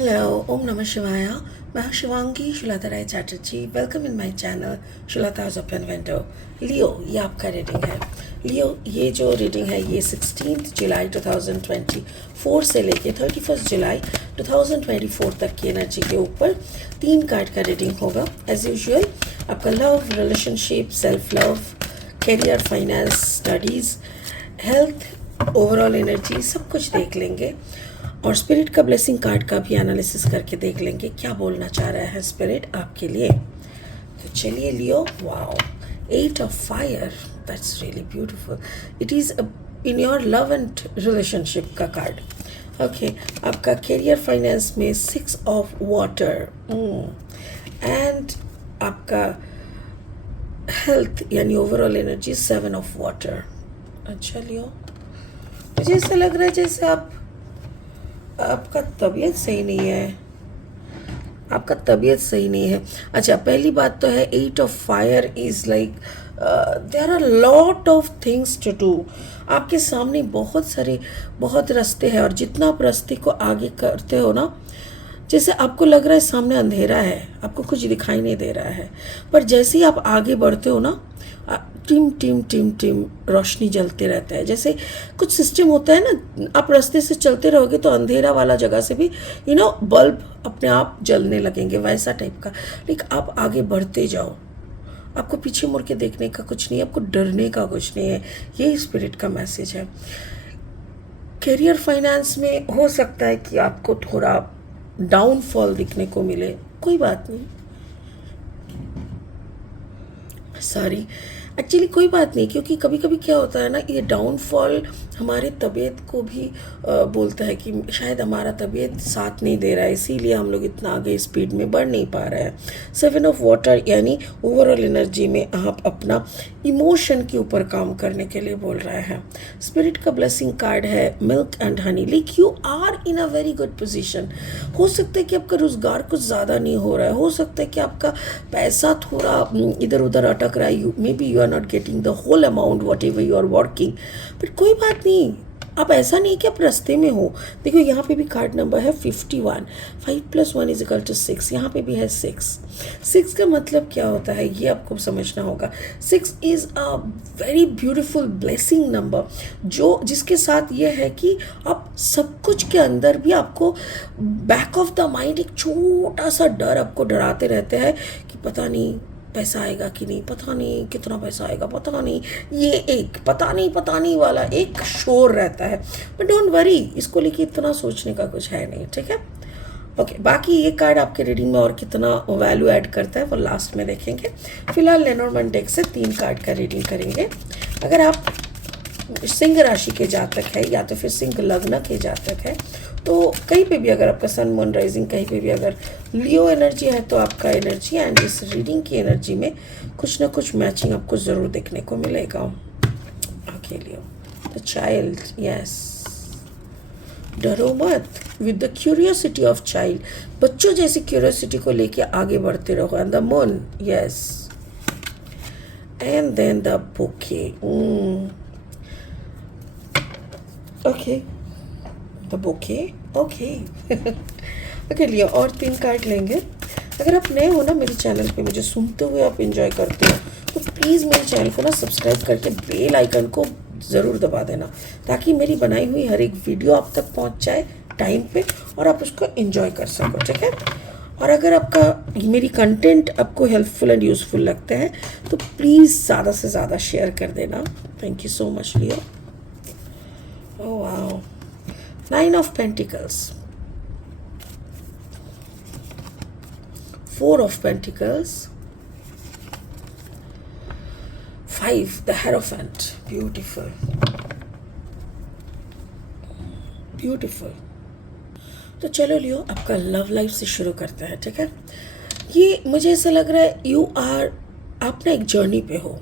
Hello, Om Namah Shivaya. मैं हूँ Shivangi Shulata Rai Chatterjee. Welcome in my channel Shulata's open window. Leo, ये आपका रीडिंग है. लियो, ये जो रीडिंग है ये 16 जुलाई 2024 से लेके 31 जुलाई 2024 तक की एनर्जी के ऊपर 3 कार्ड का रीडिंग होगा. एज यूजुअल आपका love, relationship, self love, career, finance, studies, health, overall energy सब कुछ देख लेंगे. और स्पिरिट का ब्लेसिंग कार्ड का भी एनालिसिस करके देख लेंगे क्या बोलना चाह रहा है स्पिरिट आपके लिए. तो चलिए Leo. Wow, 8 of fire, that's really beautiful. It is in your love and relationship का कार्ड. ओके, आपका करियर फाइनेंस में 6 ऑफ वाटर एंड आपका हेल्थ यानी ओवरऑल एनर्जी 7 ऑफ वाटर. अच्छा लियो, मुझे ऐसा लग रहा है जैसे आपका तबीयत सही नहीं है. आपका तबीयत सही नहीं है. अच्छा, पहली बात तो है 8 of fire is like there are lot of things to do. आपके सामने बहुत रास्ते हैं और जितना आप रास्ते को आगे करते हो ना, जैसे आपको लग रहा है सामने अंधेरा है, आपको कुछ दिखाई नहीं दे रहा है, पर जैसे ही आप आगे बढ़ते हो ना, टिम टिम टिम टिम रोशनी जलते रहता है. जैसे कुछ सिस्टम होता है ना, आप रास्ते से चलते रहोगे तो अंधेरा वाला जगह से भी बल्ब अपने आप जलने लगेंगे, वैसा टाइप का. लेकिन आप आगे बढ़ते जाओ, आपको पीछे मुड़ के देखने का कुछ नहीं है, आपको डरने का कुछ नहीं है. यही स्पिरिट का मैसेज है. करियर फाइनेंस में हो सकता है कि आपको थोड़ा डाउनफॉल दिखने को मिले. कोई बात नहीं, सॉरी, एक्चुअली कोई बात नहीं, क्योंकि कभी कभी क्या होता है ना, ये डाउनफॉल हमारे तबीयत को भी बोलता है कि शायद हमारा तबीयत साथ नहीं दे रहा है, इसीलिए हम लोग इतना आगे स्पीड में बढ़ नहीं पा रहे हैं. 7 ऑफ वाटर यानी ओवरऑल एनर्जी में आप अपना इमोशन के ऊपर काम करने के लिए बोल रहे हैं. स्पिरिट का ब्लेसिंग कार्ड है milk and honey. Like you are in a very good position. हो सकता है कि आपका रोजगार कुछ ज़्यादा नहीं हो रहा है, हो सकता है कि आपका पैसा थोड़ा इधर उधर अटक रहा है. Maybe you are not getting the whole amount whatever you are working, but कोई बात नहीं. आप ऐसा नहीं कि आप रास्ते में हो. देखो यहाँ पे भी कार्ड नंबर है 51. 5 + 1 = 6. यहाँ पे भी है 6 का मतलब क्या होता है ये आपको समझना होगा. 6 is a very beautiful blessing number, जिसके साथ ये है कि आप सब कुछ के अंदर भी आपको बैक ऑफ द माइंड एक छोटा सा डर आपको डराते रहते हैं कि पता नहीं पैसा आएगा कि नहीं, पता नहीं कितना पैसा आएगा, पता नहीं, ये एक पता नहीं वाला एक शोर रहता है. बट डोंट वरी, इसको लेके इतना सोचने का कुछ है नहीं. ठीक है, ओके. बाकी ये कार्ड आपके रीडिंग में और कितना वैल्यू ऐड करता है वो लास्ट में देखेंगे. फिलहाल लेनोर्मैंड डेक से 3 कार्ड का रीडिंग करेंगे. अगर आप सिंह राशि के जातक है या तो फिर सिंह लग्न के जातक है, तो कहीं पे भी अगर आपका सन मून राइजिंग कहीं पे भी अगर लियो एनर्जी है तो आपका एनर्जी एंड इस रीडिंग की एनर्जी में कुछ ना कुछ मैचिंग आपको ज़रूर देखने को मिलेगा. Okay Leo, the child, yes, डरो मत. With the curiosity of child, बच्चों जैसी क्यूरियोसिटी को लेके आगे बढ़ते रहो. And the moon, yes, and then the bouquet. Okay, the bouquet. Okay okay Leo, और 3 कार्ड लेंगे. अगर आप नए हो ना मेरे चैनल पे, मुझे सुनते हुए आप एंजॉय करते हो, तो प्लीज़ मेरे चैनल को ना सब्सक्राइब करके बेल आइकन को ज़रूर दबा देना, ताकि मेरी बनाई हुई हर एक वीडियो आप तक पहुंच जाए टाइम पे और आप उसको एंजॉय कर सको. ठीक है, और अगर आपका मेरी कंटेंट आपको हेल्पफुल एंड यूज़फुल लगता है तो प्लीज़ ज़्यादा से ज़्यादा शेयर कर देना. Thank you so much Leo. Oh wow, 9 of Pentacles, 4 of Pentacles, 5, the Hierophant. Beautiful, beautiful. तो चलो लियो, आपका लव लाइफ से शुरू करते हैं. ठीक है, ये मुझे ऐसा लग रहा है आप ना एक जर्नी पे हो.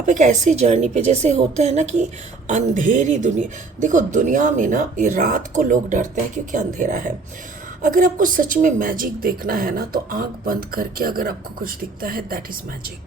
आप एक ऐसी जर्नी पे, जैसे होता है ना कि अंधेरी दुनिया. देखो दुनिया में ना ये रात को लोग डरते हैं क्योंकि अंधेरा है. अगर आपको सच में मैजिक देखना है ना, तो आंख बंद करके अगर आपको कुछ दिखता है, दैट इज़ मैजिक.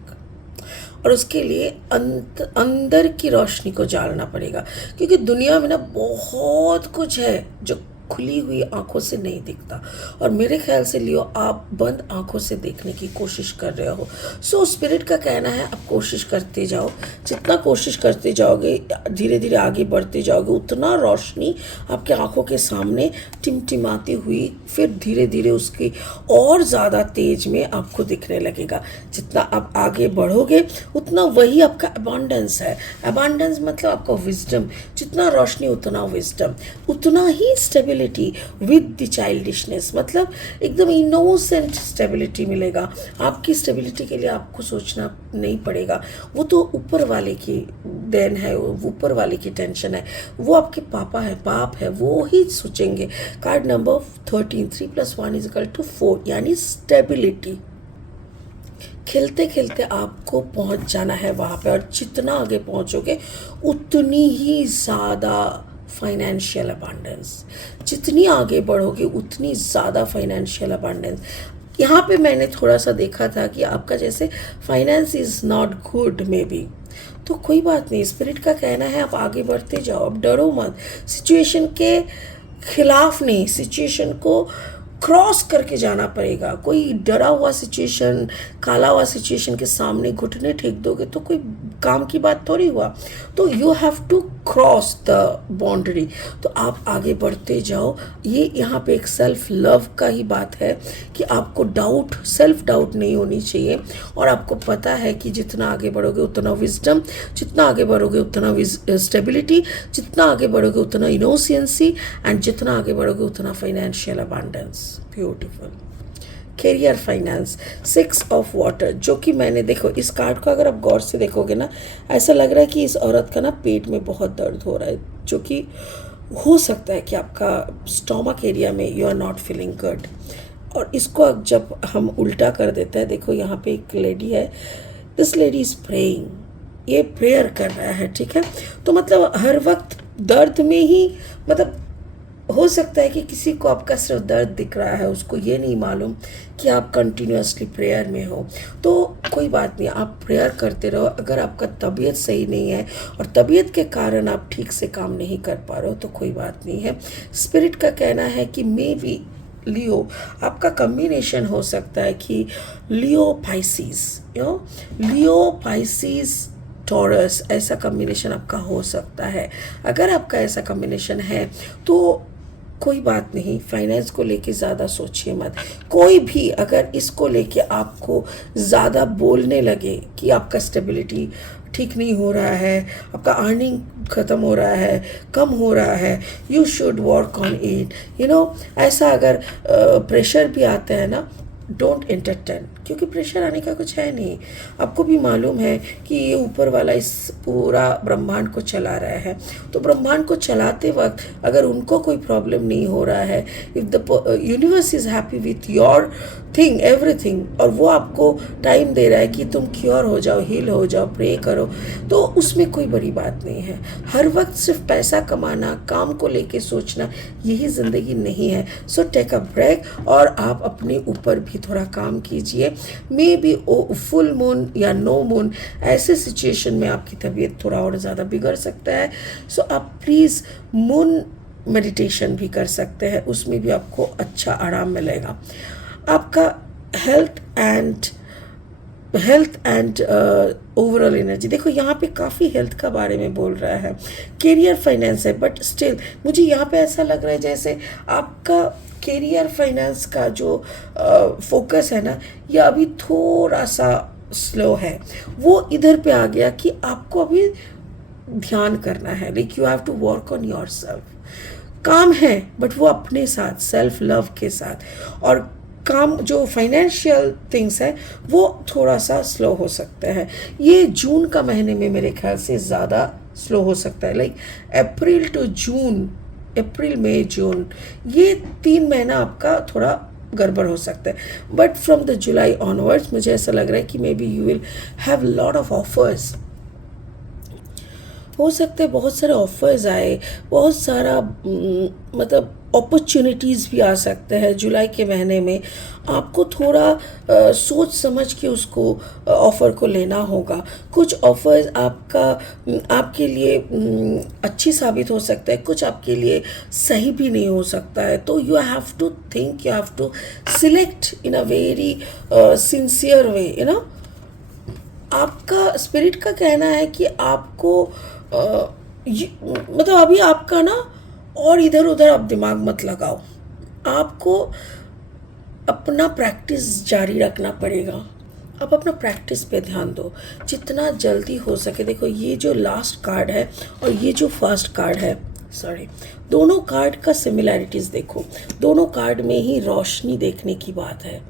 और उसके लिए अंदर की रोशनी को जानना पड़ेगा, क्योंकि दुनिया में ना बहुत कुछ है जो खुली हुई आंखों से नहीं दिखता, और मेरे ख्याल से लियो आप बंद आंखों से देखने की कोशिश कर रहे हो। सो स्पिरिट का कहना है आप कोशिश करते जाओ, जितना कोशिश करते जाओगे, धीरे धीरे आगे बढ़ते जाओगे, उतना रोशनी आपके आंखों के सामने टिमटिमाती हुई फिर धीरे धीरे उसकी और ज़्यादा तेज में आपको दिखने लगेगा। जितना आप आगे बढ़ोगे उतना वही आपका अबांडेंस है। अबांडेंस मतलब आपका विजडम, जितना रोशनी उतना विजडम, उतना ही स्टेबिलिटी विद द चाइल्डिशनेस, मतलब एकदम इनोसेंट स्टेबिलिटी मिलेगा। आपकी स्टेबिलिटी के लिए आपको सोचना नहीं पड़ेगा, वो तो ऊपर वाले की देन है, वो ऊपर वाले की टेंशन है, वो आपके पापा है, बाप है, वो ही सोचेंगे। कार्ड नंबर 13, 3 + 1 = 4, यानी स्टेबिलिटी। खेलते खेलते आपको पहुंच जाना है वहाँ पे, और जितना आगे पहुंचोगे उतनी ही ज़्यादा फाइनेंशियल अबांडेंस, जितनी आगे बढ़ोगे उतनी ज़्यादा फाइनेंशियल अबांडेंस। यहाँ पे मैंने थोड़ा सा देखा था कि आपका जैसे finance is not good may be, तो कोई बात नहीं, स्पिरिट का कहना है आप आगे बढ़ते जाओ, अब डरो मत, सिचुएशन के खिलाफ नहीं, सिचुएशन को क्रॉस करके जाना पड़ेगा। कोई डरा हुआ सिचुएशन, काला हुआ सिचुएशन के सामने घुटने टेक दोगे तो कोई काम की बात थोड़ी हुआ, तो you have to cross the boundary. तो आप आगे बढ़ते जाओ। ये यहाँ पे एक सेल्फ लव का ही बात है कि आपको डाउट, सेल्फ डाउट नहीं होनी चाहिए, और आपको पता है कि जितना आगे बढ़ोगे उतना विजडम, जितना आगे बढ़ोगे उतना स्टेबिलिटी, जितना आगे बढ़ोगे उतना इनोसेंसी, एंड जितना आगे बढ़ोगे उतना financial abundance. Beautiful. Career finance, 6 of water, जो कि मैंने, देखो इस कार्ड को अगर आप गौर से देखोगे ना, ऐसा लग रहा है कि इस औरत का ना पेट में बहुत दर्द हो रहा है, जो कि हो सकता है कि आपका स्टोमक एरिया में you are not feeling good. और इसको अब जब हम उल्टा कर देते हैं, देखो यहाँ पे एक लेडी है, दिस लेडी इज प्रेइंग, ये प्रेयर कर रहा है, ठीक है। तो मतलब हर वक्त दर्द में ही, मतलब हो सकता है कि किसी को आपका सिर्फ दर्द दिख रहा है, उसको ये नहीं मालूम कि आप कंटिन्यूसली प्रेयर में हो। तो कोई बात नहीं, आप प्रेयर करते रहो। अगर आपका तबीयत सही नहीं है और तबीयत के कारण आप ठीक से काम नहीं कर पा रहे हो तो कोई बात नहीं है। स्पिरिट का कहना है कि मे बी लियो आपका कम्बिनेशन हो सकता है कि लियो पाइसिस, लियो पाइसिस टॉरस, ऐसा कम्बिनेशन आपका हो सकता है। अगर आपका ऐसा कम्बिनेशन है तो कोई बात नहीं, फाइनेंस को लेके ज़्यादा सोचिए मत। कोई भी अगर इसको लेके आपको ज़्यादा बोलने लगे कि आपका स्टेबिलिटी ठीक नहीं हो रहा है, आपका अर्निंग ख़त्म हो रहा है, कम हो रहा है, you should work on it, ऐसा अगर प्रेशर भी आता है ना, डोंट एंटरटेन, क्योंकि प्रेशर आने का कुछ है नहीं। आपको भी मालूम है कि ये ऊपर वाला इस पूरा ब्रह्मांड को चला रहा है, तो ब्रह्मांड को चलाते वक्त अगर उनको कोई प्रॉब्लम नहीं हो रहा है, if the universe is happy with your thing everything, और वो आपको टाइम दे रहा है कि तुम क्योर हो जाओ, हील हो जाओ, प्रे करो, तो उसमें कोई बड़ी बात नहीं है। हर वक्त सिर्फ पैसा कमाना, काम को लेके सोचना, यही ज़िंदगी नहीं है। सो टेक अ ब्रेक और आप अपने ऊपर भी थोड़ा काम कीजिए। मे बी फुल मून या नो मून, ऐसे सिचुएशन में आपकी तबीयत थोड़ा और ज़्यादा बिगड़ सकता है। सो आप प्लीज़ मून मेडिटेशन भी कर सकते हैं, उसमें भी आपको अच्छा आराम मिलेगा। आपका हेल्थ एंड ओवरऑल एनर्जी, देखो यहाँ पे काफ़ी हेल्थ का बारे में बोल रहा है। कैरियर फाइनेंस है, बट स्टिल मुझे यहाँ पे ऐसा लग रहा है जैसे आपका कैरियर फाइनेंस का जो फोकस है ना, यह अभी थोड़ा सा स्लो है। वो इधर पे आ गया कि आपको अभी ध्यान करना है, like you have to work on yourself. काम है बट वो अपने साथ, सेल्फ लव के साथ। और काम जो फाइनेंशियल थिंग्स है वो थोड़ा सा स्लो हो सकता है। ये जून का महीने में मेरे ख्याल से ज़्यादा स्लो हो सकता है, लाइक अप्रैल टू जून, अप्रैल मई जून, ये 3 महीना आपका थोड़ा गड़बड़ हो सकता है। But from the July onwards मुझे ऐसा लग रहा है कि may be you will have lot of offers. हो सकता है बहुत सारे ऑफर्स आए, बहुत सारा मतलब अपॉर्चुनिटीज़ भी आ सकते हैं जुलाई के महीने में। आपको थोड़ा सोच समझ के उसको ऑफ़र को लेना होगा। कुछ ऑफ़र्स आपके लिए अच्छी साबित हो सकता है, कुछ आपके लिए सही भी नहीं हो सकता है। तो you have to think, you have to select in a very sincere way, आपका स्पिरिट का कहना है कि आपको मतलब अभी आपका ना और इधर उधर आप दिमाग मत लगाओ, आपको अपना प्रैक्टिस जारी रखना पड़ेगा। आप अपना प्रैक्टिस पे ध्यान दो जितना जल्दी हो सके। देखो ये जो लास्ट कार्ड है और ये जो फर्स्ट कार्ड है, सॉरी, दोनों कार्ड का सिमिलैरिटीज़ देखो, दोनों कार्ड में ही रोशनी देखने की बात है।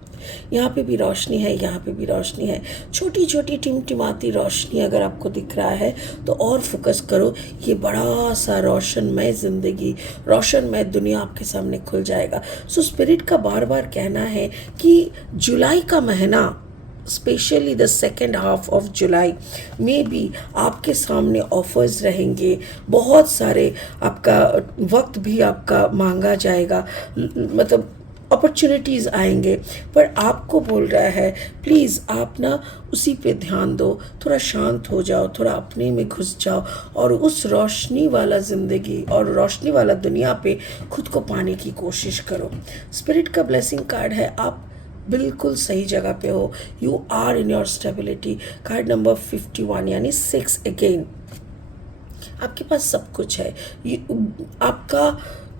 यहाँ पे भी रोशनी है, यहाँ पे भी रोशनी है, छोटी छोटी टिमटिमाती रोशनी अगर आपको दिख रहा है तो और फोकस करो। ये बड़ा सा रोशनमय ज़िंदगी, रोशनमय दुनिया आपके सामने खुल जाएगा। सो स्पिरिट का बार बार कहना है कि जुलाई का महीना, specially the second half of July में भी आपके सामने ऑफर्स रहेंगे, बहुत सारे, आपका वक्त भी आपका मांगा जाएगा, मतलब अपॉर्चुनिटीज़ आएंगे। पर आपको बोल रहा है प्लीज़ आप ना उसी पे ध्यान दो, थोड़ा शांत हो जाओ, थोड़ा अपने में घुस जाओ और उस रोशनी वाला ज़िंदगी और रोशनी वाला दुनिया पे खुद को पाने की कोशिश करो। स्पिरिट का ब्लेसिंग कार्ड है, आप बिल्कुल सही जगह पे हो, you are in your stability. Card number 51 यानी 6 अगेन, आपके पास सब कुछ है।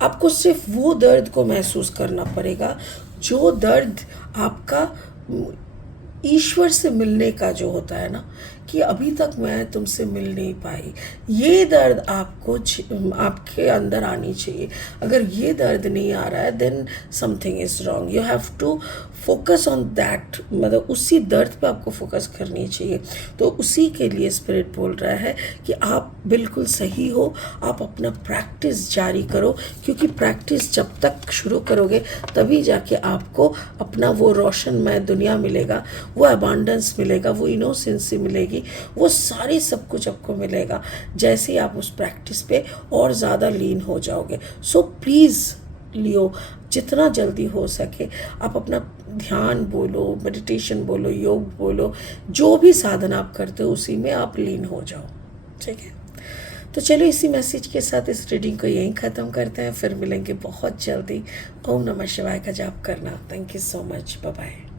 आपको सिर्फ वो दर्द को महसूस करना पड़ेगा जो दर्द आपका ईश्वर से मिलने का जो होता है ना, कि अभी तक मैं तुमसे मिल नहीं पाई, ये दर्द आपको आपके अंदर आनी चाहिए। अगर ये दर्द नहीं आ रहा है then something is wrong, you have to focus on that, मतलब उसी दर्द पे आपको फोकस करनी चाहिए। तो उसी के लिए स्पिरिट बोल रहा है कि आप बिल्कुल सही हो, आप अपना प्रैक्टिस जारी करो, क्योंकि प्रैक्टिस जब तक शुरू करोगे तभी जाके आपको अपना वो रोशनमय दुनिया मिलेगा, वो अबांडेंस मिलेगा, वो इनोसेंसी मिलेगी, वो सारी सब कुछ आपको मिलेगा जैसे ही आप उस प्रैक्टिस पे और ज़्यादा लीन हो जाओगे। सो प्लीज़ लियो, जितना जल्दी हो सके आप अपना ध्यान बोलो, मेडिटेशन बोलो, योग बोलो, जो भी साधना आप करते हो उसी में आप लीन हो जाओ, ठीक है। तो चलो इसी मैसेज के साथ इस रीडिंग को यहीं ख़त्म करते हैं, फिर मिलेंगे बहुत जल्दी। ओम नमः शिवाय का जाप करना। Thank you so much, bye bye.